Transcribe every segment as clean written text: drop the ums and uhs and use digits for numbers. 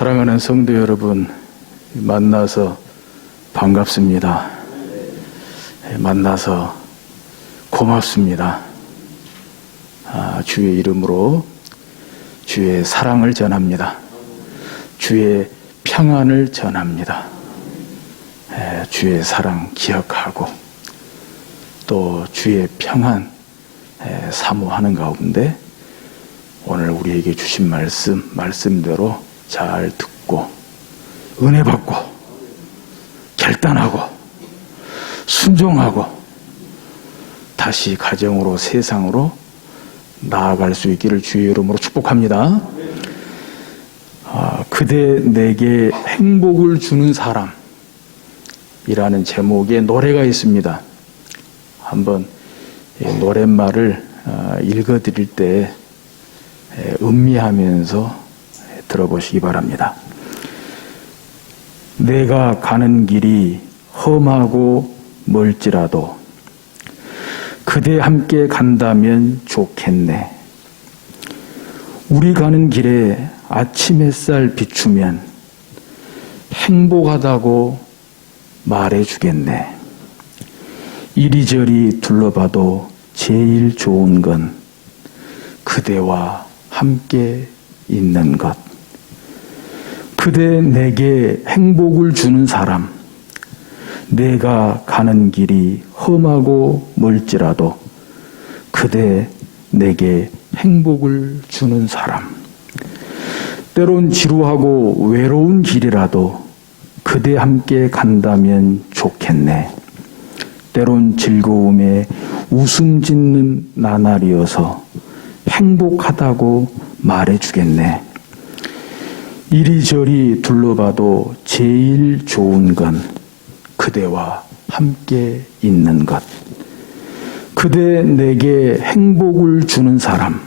사랑하는 성도 여러분, 만나서 반갑습니다. 만나서 고맙습니다. 주의 이름으로 주의 사랑을 전합니다. 주의 평안을 전합니다. 주의 사랑 기억하고 또 주의 평안 사모하는 가운데 오늘 우리에게 주신 말씀대로 잘 듣고 은혜 받고 결단하고 순종하고 다시 가정으로 세상으로 나아갈 수 있기를 주의 이름으로 축복합니다. 그대 내게 행복을 주는 사람이라는 제목의 노래가 있습니다. 한번 노랫말을 읽어드릴 때 음미하면서 들어보시기 바랍니다. 내가 가는 길이 험하고 멀지라도 그대 함께 간다면 좋겠네. 우리 가는 길에 아침 햇살 비추면 행복하다고 말해주겠네. 이리저리 둘러봐도 제일 좋은 건 그대와 함께 있는 것. 그대 내게 행복을 주는 사람. 내가 가는 길이 험하고 멀지라도 그대 내게 행복을 주는 사람. 때론 지루하고 외로운 길이라도 그대 함께 간다면 좋겠네. 때론 즐거움에 웃음 짓는 나날이어서 행복하다고 말해주겠네. 이리저리 둘러봐도 제일 좋은 건 그대와 함께 있는 것. 그대 내게 행복을 주는 사람.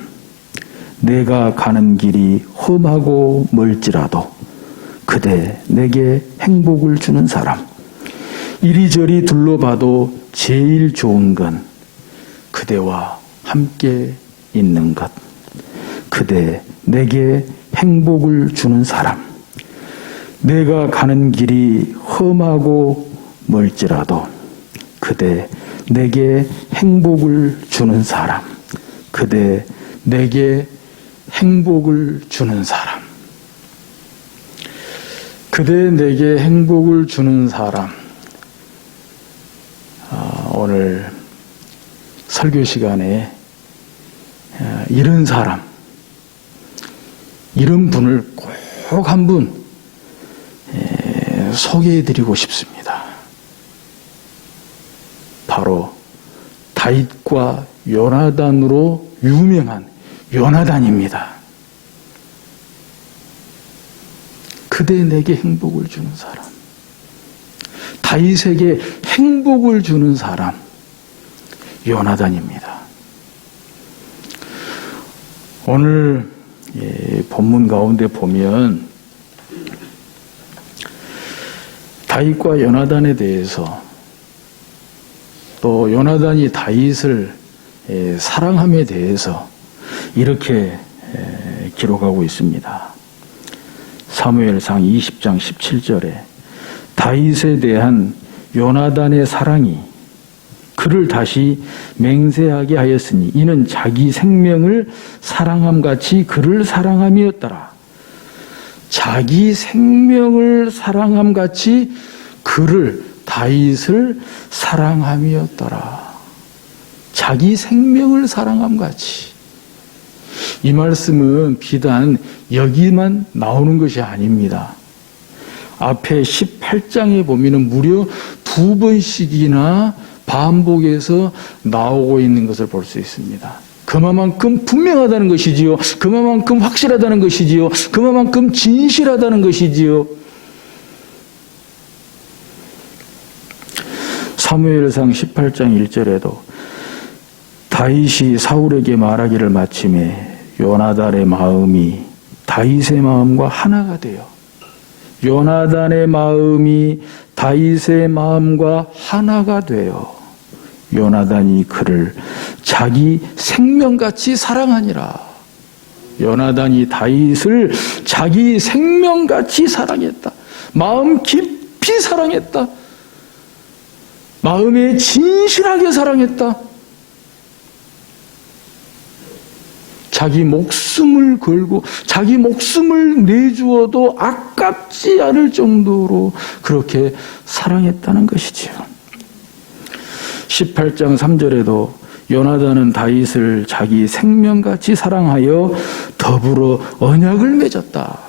내가 가는 길이 험하고 멀지라도 그대 내게 행복을 주는 사람. 이리저리 둘러봐도 제일 좋은 건 그대와 함께 있는 것. 그대 내게 행복을 주는 사람. 내가 가는 길이 험하고 멀지라도 그대 내게 행복을 주는 사람. 그대 내게 행복을 주는 사람. 그대 내게 행복을 주는 사람. 오늘 설교 시간에 이런 사람, 이런 분을 꼭 한 분 소개해드리고 싶습니다. 바로 다윗과 요나단으로 유명한 요나단입니다. 그대 내게 행복을 주는 사람. 다윗에게 행복을 주는 사람, 요나단입니다. 오늘 본문 가운데 보면 다윗과 요나단에 대해서 또 요나단이 다윗을 사랑함에 대해서 이렇게 기록하고 있습니다. 사무엘상 20장 17절에 다윗에 대한 요나단의 사랑이 그를 다시 맹세하게 하였으니 이는 자기 생명을 사랑함같이 그를 사랑함이었더라. 자기 생명을 사랑함같이 그를 다윗을 사랑함이었더라. 자기 생명을 사랑함같이. 이 말씀은 비단 여기만 나오는 것이 아닙니다. 앞에 18장에 보면은 무려 2번씩이나 반복해서 나오고 있는 것을 볼 수 있습니다. 그만큼 분명하다는 것이지요. 그만큼 확실하다는 것이지요. 그만큼 진실하다는 것이지요. 사무엘상 18장 1절에도 다윗이 사울에게 말하기를 마침에 요나단의 마음이 다윗의 마음과 하나가 되어 요나단의 마음이 다윗의 마음과 하나가 되어 요나단이 그를 자기 생명같이 사랑하니라. 요나단이 다윗을 자기 생명같이 사랑했다. 마음 깊이 사랑했다. 마음에 진실하게 사랑했다. 자기 목숨을 걸고 자기 목숨을 내주어도 아깝지 않을 정도로 그렇게 사랑했다는 것이지요. 18장 3절에도 요나단은 다윗을 자기 생명같이 사랑하여 더불어 언약을 맺었다.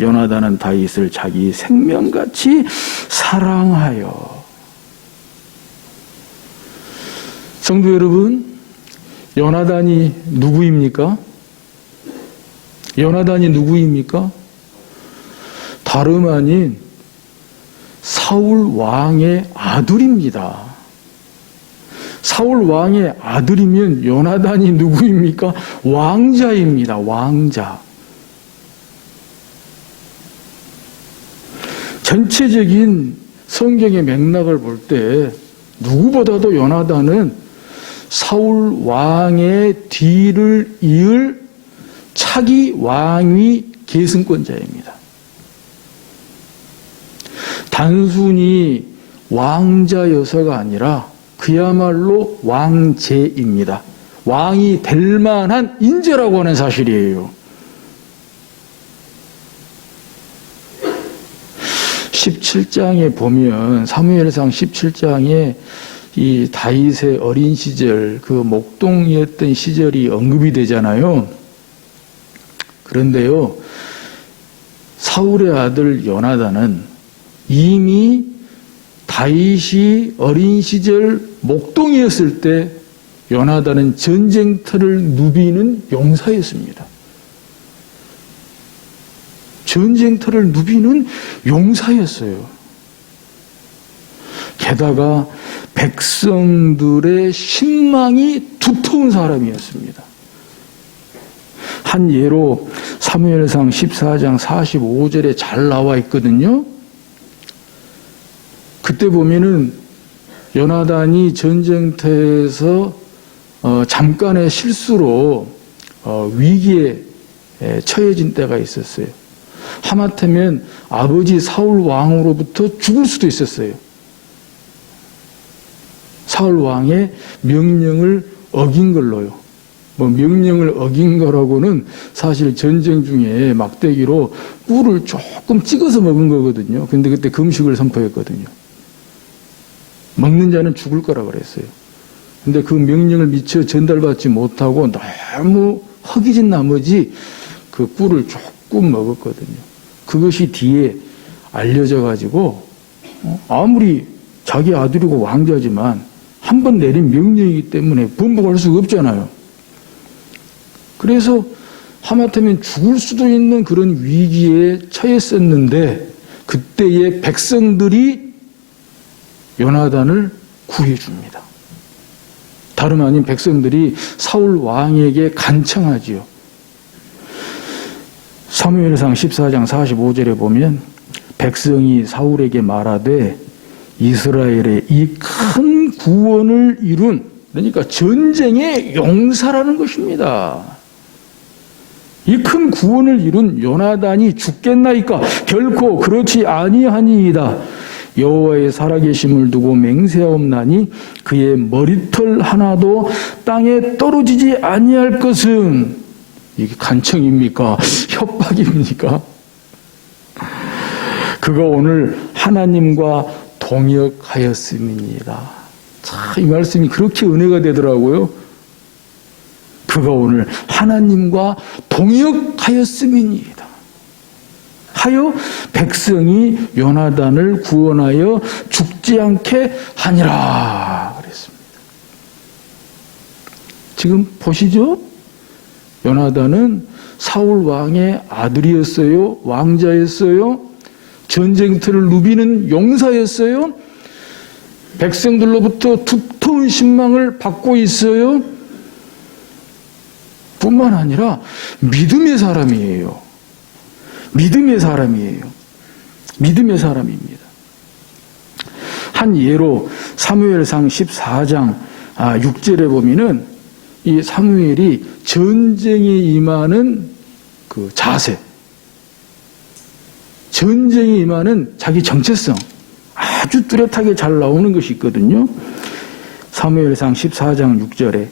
요나단은 다윗을 자기 생명같이 사랑하여. 성도 여러분, 요나단이 누구입니까? 요나단이 누구입니까? 다름 아닌 사울 왕의 아들입니다. 사울 왕의 아들이면 요나단이 누구입니까? 왕자입니다. 왕자. 전체적인 성경의 맥락을 볼 때 누구보다도 요나단은 사울 왕의 뒤를 이을 차기 왕위 계승권자입니다. 단순히 왕자여서가 아니라 그야말로 왕제입니다. 왕이 될 만한 인재라고 하는 사실이에요. 17장에 보면, 사무엘상 17장에 이 다윗의 어린 시절, 그 목동이었던 시절이 언급이 되잖아요. 그런데요, 사울의 아들 요나단은 이미 다윗이 어린 시절 목동이었을 때 요나단은 전쟁터를 누비는 용사였습니다. 전쟁터를 누비는 용사였어요. 게다가 백성들의 신망이 두터운 사람이었습니다. 한 예로 사무엘상 14장 45절에 잘 나와 있거든요. 그때 보면은 요나단이 전쟁터에서 잠깐의 실수로 위기에 처해진 때가 있었어요. 하마터면 아버지 사울 왕으로부터 죽을 수도 있었어요. 사울 왕의 명령을 어긴 걸로요. 명령을 어긴 거라고는 사실 전쟁 중에 막대기로 꿀을 조금 찍어서 먹은 거거든요. 근데 그때 금식을 선포했거든요. 먹는 자는 죽을 거라 그랬어요. 근데 그 명령을 미처 전달받지 못하고 너무 허기진 나머지 그 꿀을 조금 먹었거든요. 그것이 뒤에 알려져 가지고 아무리 자기 아들이고 왕자지만 한 번 내린 명령이기 때문에 번복할 수가 없잖아요. 그래서 하마터면 죽을 수도 있는 그런 위기에 처했었는데 그때의 백성들이 요나단을 구해줍니다. 다름 아닌 백성들이 사울 왕에게 간청하지요. 사무엘상 14장 45절에 보면 백성이 사울에게 말하되 이스라엘의 이 큰 구원을 이룬, 그러니까 전쟁의 용사라는 것입니다. 이 큰 구원을 이룬 요나단이 죽겠나이까? 결코 그렇지 아니하니이다. 여호와의 살아계심을 두고 맹세하옵나니 그의 머리털 하나도 땅에 떨어지지 아니할 것은, 이게 간청입니까? 협박입니까? 그가 오늘 하나님과 동역하였음이니이다. 참, 이 말씀이 그렇게 은혜가 되더라고요. 그가 오늘 하나님과 동역하였음이니이다. 하여 백성이 요나단을 구원하여 죽지 않게 하니라 그랬습니다. 지금 보시죠? 요나단은 사울 왕의 아들이었어요. 왕자였어요. 전쟁터를 누비는 용사였어요. 백성들로부터 두터운 신망을 받고 있어요. 뿐만 아니라 믿음의 사람이에요. 믿음의 사람이에요. 믿음의 사람입니다. 한 예로 사무엘상 14장 6절에 보면은 이 사무엘이 전쟁에 임하는 그 자세, 전쟁에 임하는 자기 정체성 아주 뚜렷하게 잘 나오는 것이 있거든요. 사무엘상 14장 6절에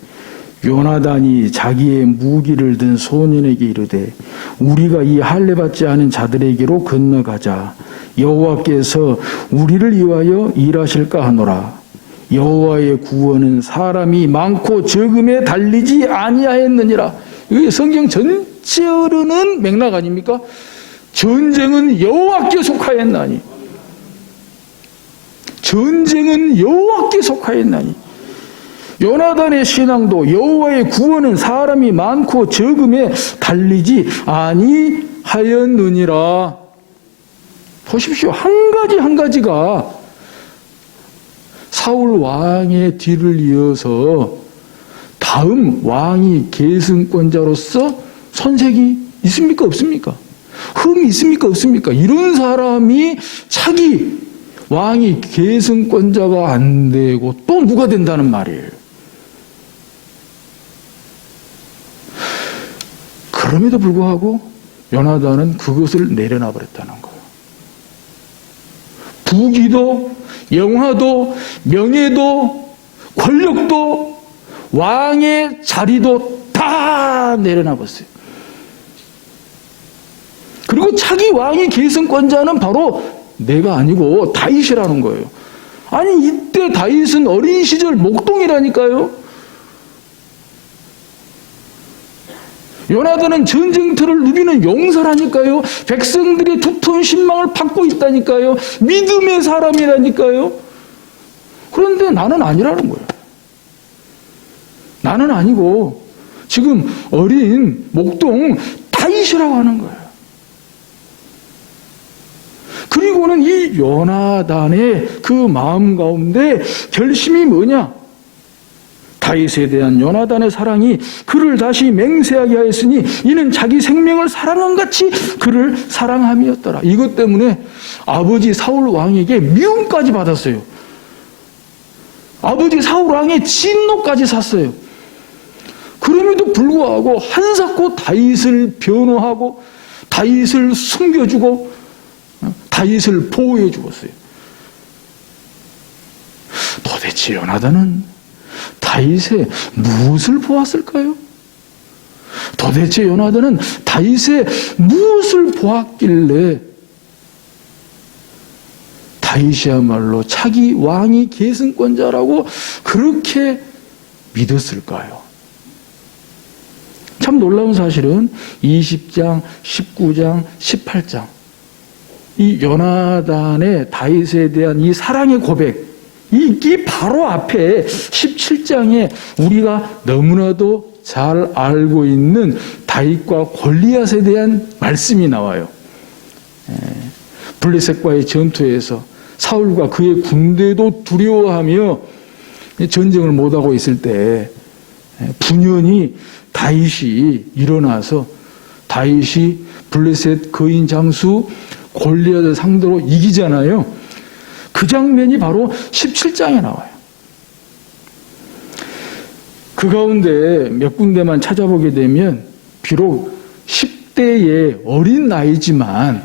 요나단이 자기의 무기를 든 소년에게 이르되 우리가 이 할례받지 않은 자들에게로 건너가자. 여호와께서 우리를 위하여 일하실까 하노라. 여호와의 구원은 사람이 많고 적음에 달리지 아니하였느니라. 이게 성경 전체 흐르는 맥락 아닙니까? 전쟁은 여호와께 속하였나니. 전쟁은 여호와께 속하였나니. 요나단의 신앙도 여호와의 구원은 사람이 많고 적음에 달리지 아니하였느니라. 보십시오. 한 가지 한 가지가 사울 왕의 뒤를 이어서 다음 왕이 계승권자로서 선색이 있습니까? 없습니까? 흠이 있습니까? 없습니까? 이런 사람이 차기 왕이 계승권자가 안 되고 또 누가 된다는 말이에요. 그럼에도 불구하고 요나단은 그것을 내려놔 버렸다는 거예요. 부귀도 영화도 명예도 권력도 왕의 자리도 다 내려놔 버렸어요. 그리고 차기 왕의 계승권자는 바로 내가 아니고 다윗이라는 거예요. 아니 이때 다윗은 어린 시절 목동이라니까요. 요나단은 전쟁터를 누비는 용사라니까요. 백성들의 두터운 신망을 받고 있다니까요. 믿음의 사람이라니까요. 그런데 나는 아니라는 거예요. 나는 아니고 지금 어린 목동 다윗이라고 하는 거예요. 그리고는 이 요나단의 그 마음 가운데 결심이 뭐냐? 다윗에 대한 요나단의 사랑이 그를 다시 맹세하게 하였으니 이는 자기 생명을 사랑한 같이 그를 사랑함이었더라. 이것 때문에 아버지 사울 왕에게 미움까지 받았어요. 아버지 사울 왕의 진노까지 샀어요. 그럼에도 불구하고 한사코 다윗을 변호하고 다윗을 숨겨주고 다윗을 보호해 주었어요. 도대체 요나단은 다윗의 무엇을 보았을까요? 도대체 요나단은 다윗의 무엇을 보았길래 다윗이야말로 차기 왕이 계승권자라고 그렇게 믿었을까요? 참 놀라운 사실은 20장, 19장, 18장 이 요나단의 다윗에 대한 이 사랑의 고백, 이 바로 앞에 17장에 우리가 너무나도 잘 알고 있는 다윗과 골리앗에 대한 말씀이 나와요. 블레셋과의 전투에서 사울과 그의 군대도 두려워하며 전쟁을 못하고 있을 때 분연히 다윗이 일어나서 다윗이 블레셋 거인 장수 골리앗을 상대로 이기잖아요. 그 장면이 바로 17장에 나와요. 그 가운데 몇 군데만 찾아보게 되면 비록 10대의 어린 나이지만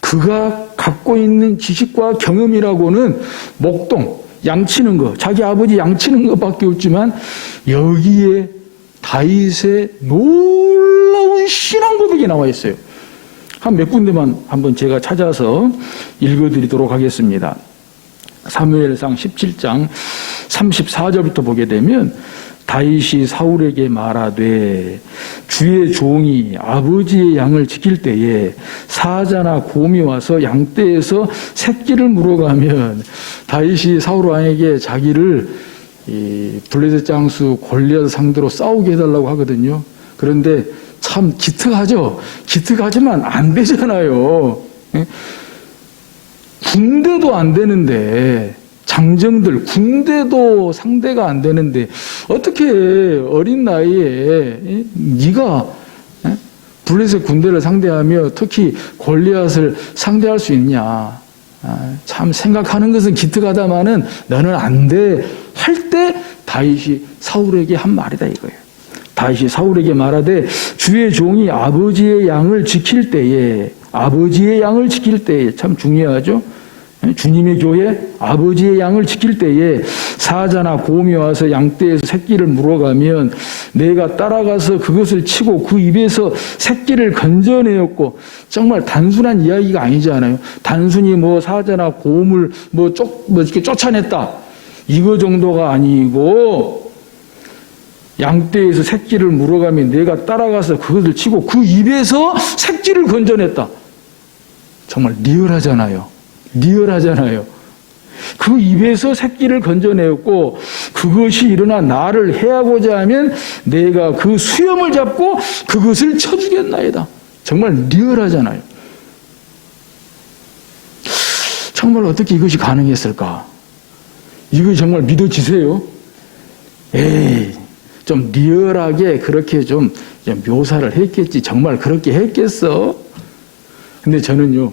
그가 갖고 있는 지식과 경험이라고는 목동, 양치는 거, 자기 아버지 양치는 것밖에 없지만 여기에 다윗의 놀라운 신앙 고백이 나와 있어요. 한 몇 군데만 한번 제가 찾아서 읽어드리도록 하겠습니다. 사무엘상 17장 34절부터 보게 되면 다윗이 사울에게 말하되 주의 종이 아버지의 양을 지킬 때에 사자나 곰이 와서 양떼에서 새끼를 물어가면 다윗이 사울 왕에게 자기를 이 블레셋 장수 골리앗 상대로 싸우게 해달라고 하거든요. 그런데 참 기특하죠. 기특하지만 안 되잖아요. 군대도 안 되는데, 장정들 군대도 상대가 안 되는데 어떻게 어린 나이에 네가 블레셋 군대를 상대하며 특히 골리앗을 상대할 수 있냐. 참 생각하는 것은 기특하다마는 너는 안 돼 할 때 다윗이 사울에게 한 말이다 이거예요. 다윗이 사울에게 말하되 주의 종이 아버지의 양을 지킬 때에 참 중요하죠. 주님의 교회 아버지의 양을 지킬 때에 사자나 곰이 와서 양떼에서 새끼를 물어가면 내가 따라가서 그것을 치고 그 입에서 새끼를 건져내었고, 정말 단순한 이야기가 아니잖아요. 단순히 뭐 사자나 곰을 이렇게 쫓아냈다 이거 정도가 아니고, 양떼에서 새끼를 물어가면 내가 따라가서 그것을 치고 그 입에서 새끼를 건져냈다. 정말 리얼하잖아요. 그 입에서 새끼를 건져내었고, 그것이 일어나 나를 해하고자 하면 내가 그 수염을 잡고 그것을 쳐주겠나이다. 정말 리얼하잖아요. 정말 어떻게 이것이 가능했을까? 이거 정말 믿어지세요? 좀 리얼하게 그렇게 좀 묘사를 했겠지. 정말 그렇게 했겠어? 근데 저는요,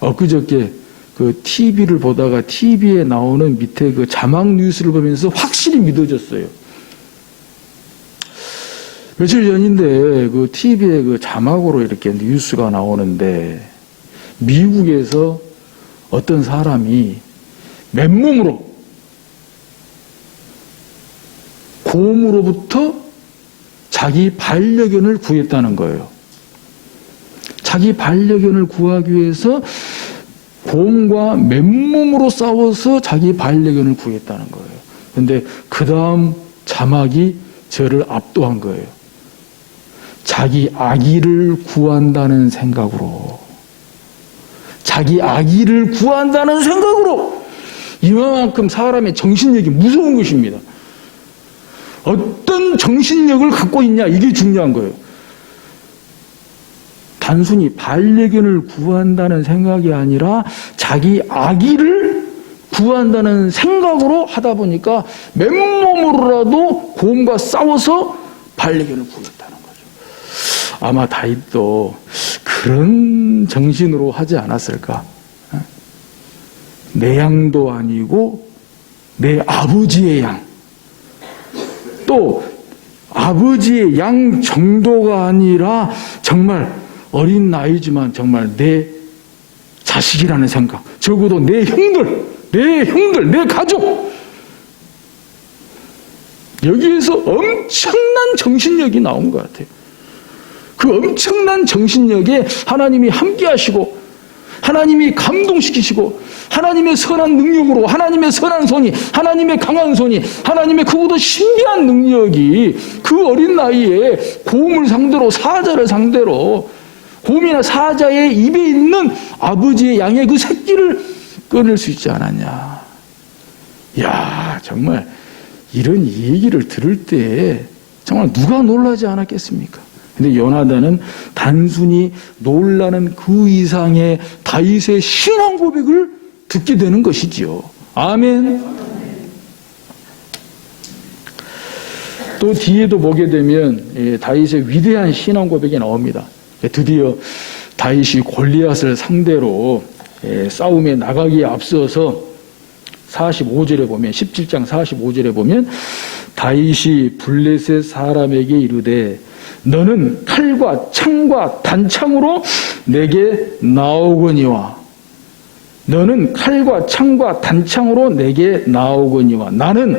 엊그저께 그 TV를 보다가 TV에 나오는 밑에 그 자막 뉴스를 보면서 확실히 믿어졌어요. 며칠 전인데 그 TV에 그 자막으로 이렇게 뉴스가 나오는데, 미국에서 어떤 사람이 맨몸으로 곰으로부터 자기 반려견을 구했다는 거예요. 자기 반려견을 구하기 위해서 곰과 맨몸으로 싸워서 자기 반려견을 구했다는 거예요. 그런데 그 다음 자막이 저를 압도한 거예요. 자기 아기를 구한다는 생각으로. 이만큼 사람의 정신력이 무서운 것입니다. 어떤 정신력을 갖고 있냐, 이게 중요한 거예요. 단순히 반려견을 구한다는 생각이 아니라 자기 아기를 구한다는 생각으로 하다 보니까 맨몸으로라도 곰과 싸워서 반려견을 구했다는 거죠. 아마 다윗도 그런 정신으로 하지 않았을까? 내 양도 아니고 내 아버지의 양, 또 아버지의 양 정도가 아니라 정말 어린 나이지만 정말 내 자식이라는 생각, 적어도 내 형들, 내 가족, 여기에서 엄청난 정신력이 나온 것 같아요. 그 엄청난 정신력에 하나님이 함께 하시고, 하나님이 감동시키시고, 하나님의 선한 능력으로, 하나님의 선한 손이, 하나님의 강한 손이, 하나님의 그보다 신비한 능력이 그 어린 나이에 곰을 상대로, 사자를 상대로, 곰이나 사자의 입에 있는 아버지의 양의 그 새끼를 끊을 수 있지 않았냐. 이야, 정말 이런 얘기를 들을 때 정말 누가 놀라지 않았겠습니까? 근데 요나단은 단순히 놀라는 그 이상의 다윗의 신앙 고백을 듣게 되는 것이지요. 아멘. 또 뒤에도 보게 되면 다윗의 위대한 신앙 고백이 나옵니다. 드디어 다윗이 골리앗을 상대로 싸움에 나가기에 앞서서 45절에 보면, 17장 45절에 보면 다윗이 블레셋 사람에게 이르되 너는 칼과 창과 단창으로 내게 나오거니와, 너는 칼과 창과 단창으로 내게 나오거니와 나는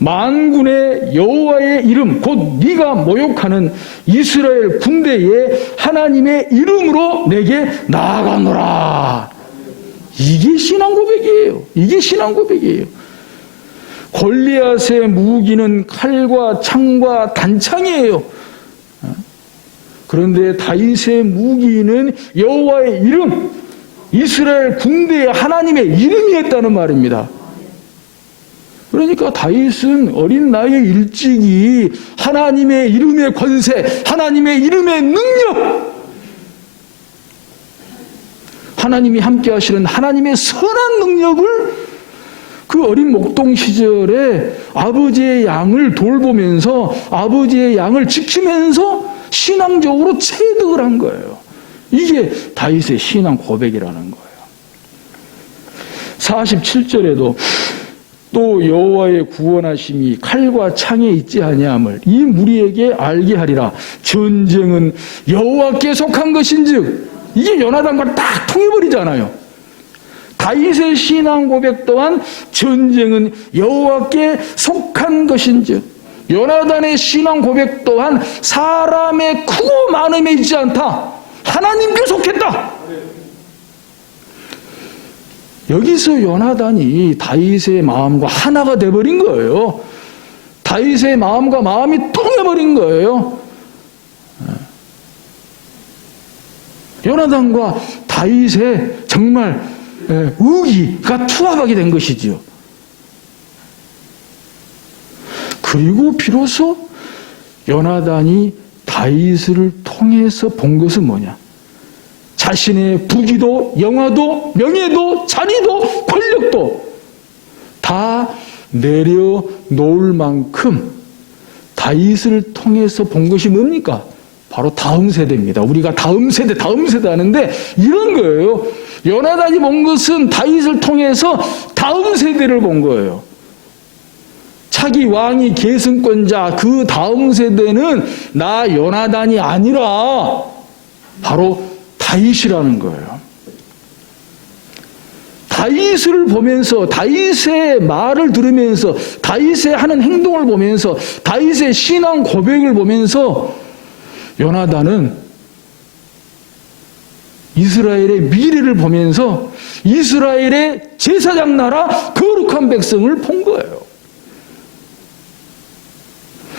만군의 여호와의 이름 곧 네가 모욕하는 이스라엘 군대의 하나님의 이름으로 내게 나아가노라. 이게 신앙 고백이에요. 골리앗의 무기는 칼과 창과 단창이에요. 그런데 다윗의 무기는 여호와의 이름, 이스라엘 군대의 하나님의 이름이었다는 말입니다. 그러니까 다윗은 어린 나이에 일찍이 하나님의 이름의 권세, 하나님의 이름의 능력, 하나님이 함께 하시는 하나님의 선한 능력을 그 어린 목동 시절에 아버지의 양을 돌보면서, 아버지의 양을 지키면서 신앙적으로 체득을 한 거예요. 이게 다윗의 신앙 고백이라는 거예요. 47절에도 또 여호와의 구원하심이 칼과 창에 있지 아니함을 이 무리에게 알게 하리라. 전쟁은 여호와께 속한 것인즉, 이게 요나단과 딱 통해버리잖아요. 다윗의 신앙 고백 또한 전쟁은 여호와께 속한 것인즉, 요나단의 신앙 고백 또한 사람의 크고 많음에 있지 않다. 하나님께 속했다. 여기서 요나단이 다윗의 마음과 하나가 돼버린 거예요. 다윗의 마음과 마음이 통해버린 거예요. 요나단과 다윗의 정말 의기가 투합하게 된 것이지요. 그리고 비로소 요나단이 다윗을 통해서 본 것은 뭐냐? 자신의 부귀도 영화도 명예도 자리도 권력도 다 내려놓을 만큼 다윗을 통해서 본 것이 뭡니까? 바로 다음 세대입니다. 우리가 다음 세대 하는데 이런 거예요. 요나단이 본 것은 다윗을 통해서 다음 세대를 본 거예요. 차기 왕이 계승권자 그 다음 세대는 나 요나단이 아니라 바로 다윗이라는 거예요. 다윗을 보면서, 다윗의 말을 들으면서, 다윗의 하는 행동을 보면서, 다윗의 신앙 고백을 보면서 요나단은 이스라엘의 미래를 보면서 이스라엘의 제사장 나라 거룩한 백성을 본 거예요.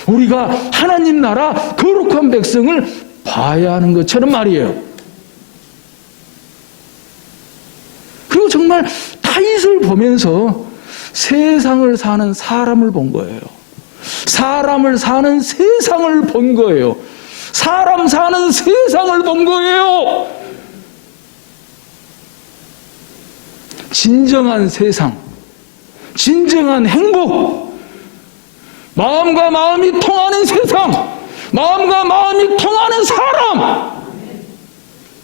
우리가 하나님 나라 거룩한 백성을 봐야 하는 것처럼 말이에요. 그리고 정말 다윗을 보면서 세상을 사는 사람을 본 거예요. 사람을 사는 세상을 본 거예요. 사람 사는 세상을 본 거예요. 진정한 세상, 진정한 행복, 마음과 마음이 통하는 세상, 마음과 마음이 통하는 사람,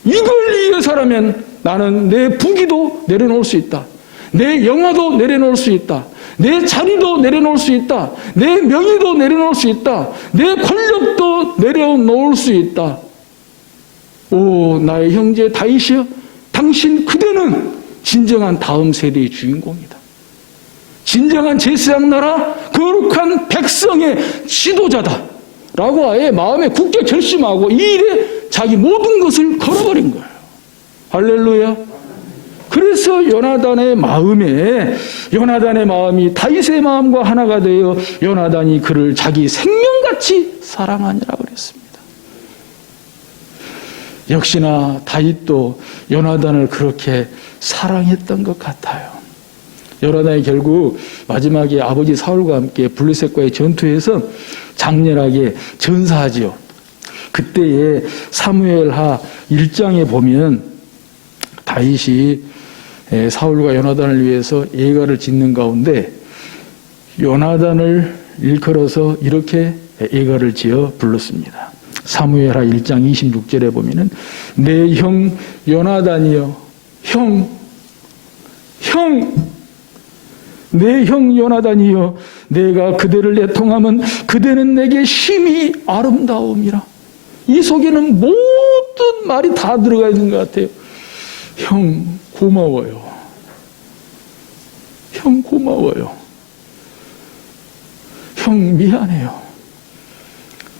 이걸 위해서라면 나는 내 부귀도 내려놓을 수 있다. 내 영화도 내려놓을 수 있다. 내 자리도 내려놓을 수 있다. 내 명예도 내려놓을 수 있다. 내 권력도 내려놓을 수 있다. 오, 나의 형제 다윗이여, 당신 그대는 진정한 다음 세대의 주인공이다. 진정한 제사장 나라 거룩한 백성의 지도자다 라고 아예 마음에 굳게 결심하고 이 일에 자기 모든 것을 걸어버린 거예요. 할렐루야. 그래서 요나단의 마음이 다윗의 마음과 하나가 되어 요나단이 그를 자기 생명같이 사랑하니라 그랬습니다. 역시나 다윗도 요나단을 그렇게 사랑했던 것 같아요. 요나단이 결국 마지막에 아버지 사울과 함께 블레셋과의 전투에서 장렬하게 전사하지요. 그때에 사무엘하 1장에 보면 다윗이 사울과 요나단을 위해서 예가를 짓는 가운데 요나단을 일컬어서 이렇게 예가를 지어 불렀습니다. 사무엘하 1장 26절에 보면은 내 형 요나단이여, 내 형 요나단이여, 내가 그대를 내통하면 그대는 내게 심히 아름다움이라. 이 속에는 모든 말이 다 들어가 있는 것 같아요. 형 고마워요. 형 고마워요. 형 미안해요.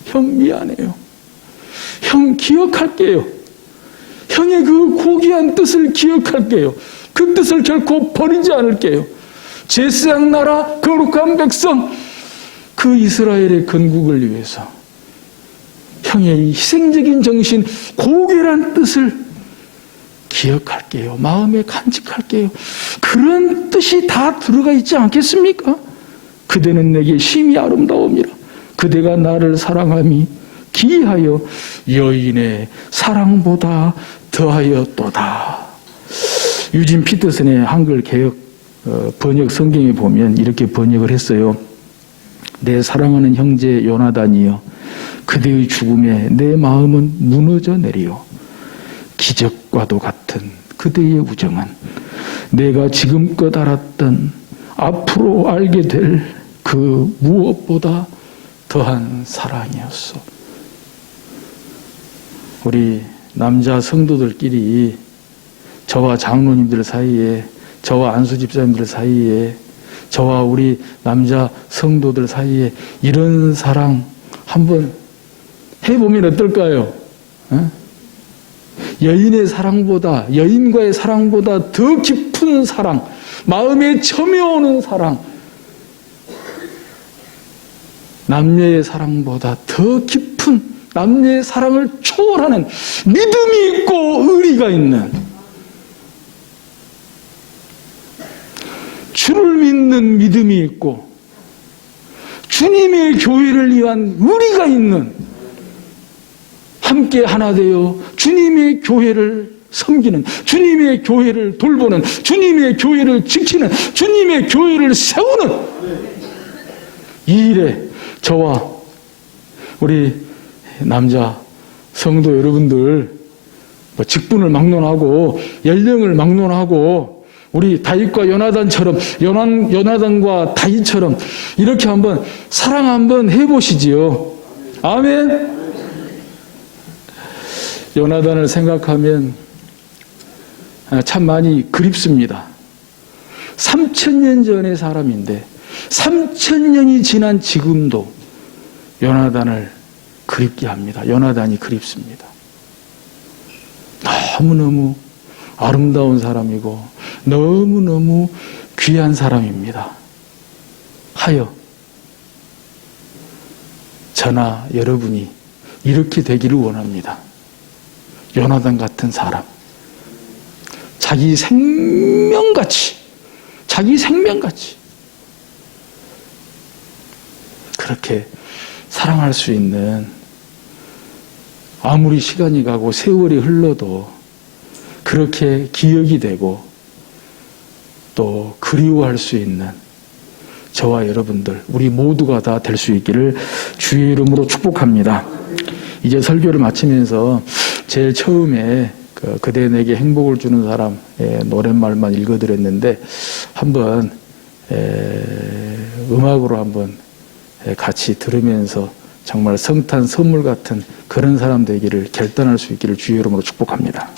형 미안해요. 형 기억할게요. 형의 그 고귀한 뜻을 기억할게요. 그 뜻을 결코 버리지 않을게요. 제사장 나라 거룩한 백성, 그 이스라엘의 건국을 위해서 형의 이 희생적인 정신, 고귀한 뜻을 기억할게요. 마음에 간직할게요. 그런 뜻이 다 들어가 있지 않겠습니까? 그대는 내게 심히 아름다움이라. 그대가 나를 사랑함이 기이하여 여인의 사랑보다 더하였도다. 유진 피터슨의 한글 개역 번역 성경에 보면 이렇게 번역을 했어요. 내 사랑하는 형제 요나단이여, 그대의 죽음에 내 마음은 무너져 내리요. 기적과도 같은 그대의 우정은 내가 지금껏 알았던 앞으로 알게 될 그 무엇보다 더한 사랑이었어. 우리 남자 성도들끼리 저와 장로님들 사이에, 저와 안수 집사님들 사이에, 저와 우리 남자 성도들 사이에 이런 사랑 한번 해보면 어떨까요? 여인의 사랑보다, 여인과의 사랑보다 더 깊은 사랑, 마음에 처며오는 사랑, 남녀의 사랑보다 더 깊은 남녀의 사랑을 초월하는 믿음이 있고 의리가 있는, 주를 믿는 믿음이 있고 주님의 교회를 위한 의리가 있는, 함께 하나 되어 주님의 교회를 섬기는, 주님의 교회를 돌보는, 주님의 교회를 지키는, 주님의 교회를 세우는 이 일에 저와 우리 남자 성도 여러분들 직분을 막론하고 연령을 막론하고 우리 다윗과 요나단처럼, 요나단과 다윗처럼 이렇게 한번 사랑 한번 해보시지요. 아멘. 요나단을 생각하면 참 많이 그립습니다. 3000년 전의 사람인데 3000년이 지난 지금도 요나단을 그립게 합니다. 요나단이 그립습니다. 너무너무 아름다운 사람이고 너무너무 귀한 사람입니다. 하여 저나 여러분이 이렇게 되기를 원합니다. 요나단 같은 사람, 자기 생명같이 그렇게 사랑할 수 있는, 아무리 시간이 가고 세월이 흘러도 그렇게 기억이 되고 또 그리워할 수 있는 저와 여러분들, 우리 모두가 다 될 수 있기를 주의 이름으로 축복합니다. 이제 설교를 마치면서 제일 처음에 그대 내게 행복을 주는 사람의 노랫말만 읽어드렸는데 한번 음악으로 한번 같이 들으면서 정말 성탄 선물 같은 그런 사람 되기를 결단할 수 있기를 주의 이름으로 축복합니다.